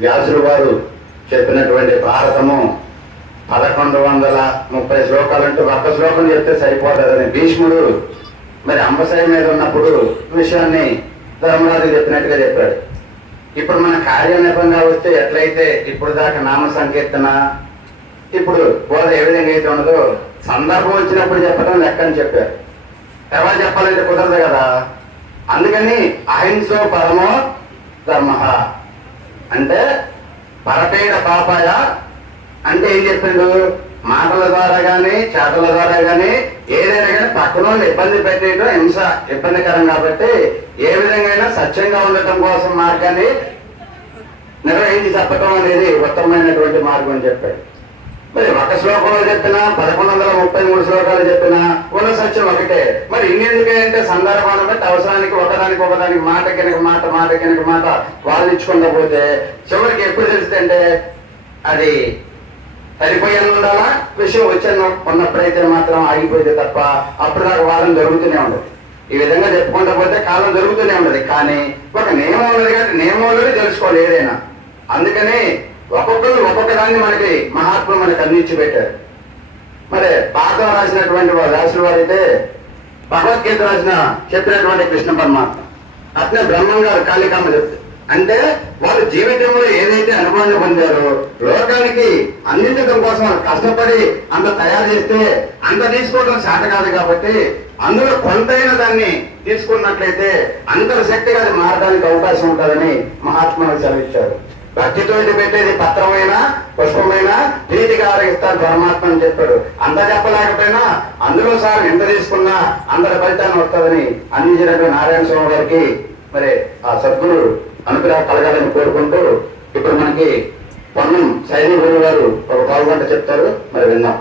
వ్యాసులు వారు చెప్పినటువంటి భారతము 1130 శ్లోకాలంటూ ఒక్క శ్లోకం చెప్తే సరిపోతుందని భీష్ముడు మరి అంబసాయి మీద ఉన్నప్పుడు విషయాన్ని ధర్మరాజు చెప్పినట్టుగా చెప్పాడు. ఇప్పుడు మన కార్యనిర్భంగా వస్తే ఎట్లయితే ఇప్పుడు దాకా నామ సంకీర్తన ఇప్పుడు బోధ ఏ విధంగా అయితే ఉండదో సందర్భం వచ్చినప్పుడు చెప్పడం లెక్కని చెప్పారు. ఎవరు చెప్పాలంటే కుదరదు కదా. అందుకని అహింసో పరమో ధర్మ అంటే పరపేడ పాపాయ అంటే ఏం చెప్పిండు, మాటల ద్వారా కానీ చేతల ద్వారా కానీ ఏదైనా కానీ పక్కన ఇబ్బంది పెట్టేయడం హింస ఇబ్బందికరం. కాబట్టి ఏ విధంగా సత్యంగా ఉండటం కోసం మార్గాన్ని నిర్వహించి చెప్పటం అనేది ఉత్తమమైనటువంటి మార్గం అని చెప్పాడు. మరి ఒక శ్లోకంలో చెప్పినా 1133 శ్లోకాలు చెప్పినా ఉన్న సత్యం ఒకటే. మరి ఇంకెందుకంటే సందర్భాన్ని బట్టి అవసరానికి ఒకదానికి మాట కినక మాట వాళ్ళు ఇచ్చుకుంటూ పోతే చివరికి ఎప్పుడు తెలుస్తుంటే అది సరిపోయాను ఉండాలా, విషయం వచ్చాను ఉన్నప్పుడైతే మాత్రం ఆగిపోతే తప్ప అప్పుడు నాకు వాదన జరుగుతూనే ఉండదు. ఈ విధంగా చెప్పుకుంటూ పోతే కాలం జరుగుతూనే ఉండదు. కానీ ఒక నియమం ఉన్నది కాబట్టి నియమంలోనే తెలుసుకోవాలి ఏదైనా. అందుకని ఒక్కొక్కరు ఒక్కొక్క దాన్ని మనకి మహాత్ములు మనకి అందించి పెట్టారు. మరి పాఠం రాసినటువంటి వ్యాసుల వారైతే భగవద్గీత చెప్పినటువంటి కృష్ణ పరమాత్మ అట్నే బ్రహ్మం గారు కాళికామ్మ చెప్తారు. అంటే వాళ్ళ జీవితంలో ఏదైతే అనుభవాన్ని పొందారో లోకానికి అందించడం కోసం కష్టపడి అంత తయారు చేస్తే అంత తీసుకోవడం శాత కాదు. కాబట్టి అందులో కొంతైనా దాన్ని తీసుకున్నట్లయితే అంతర్శక్తిగా అది మారడానికి అవకాశం ఉంటుందని మహాత్ములు సెలవిచ్చారు. భక్తితో పెట్టేది పత్రమైనా పుష్పమైనా ప్రీతిగా ఆరగిస్తారు పరమాత్మ అని చెప్పాడు. అంత చెప్పలేకపోయినా అందులో సార్ ఎంత తీసుకున్నా అందరి ఫలితాన్ని వస్తుందని అందించినటువంటి నారాయణ స్వామి గారికి మరి ఆ సద్గురు అనుగ్రహం కలగాలని కోరుకుంటూ ఇప్పుడు మనకి పొన్నం సైనిక గురువు గారు ఒక పావుగంట చెప్తారు. మరి విందాం.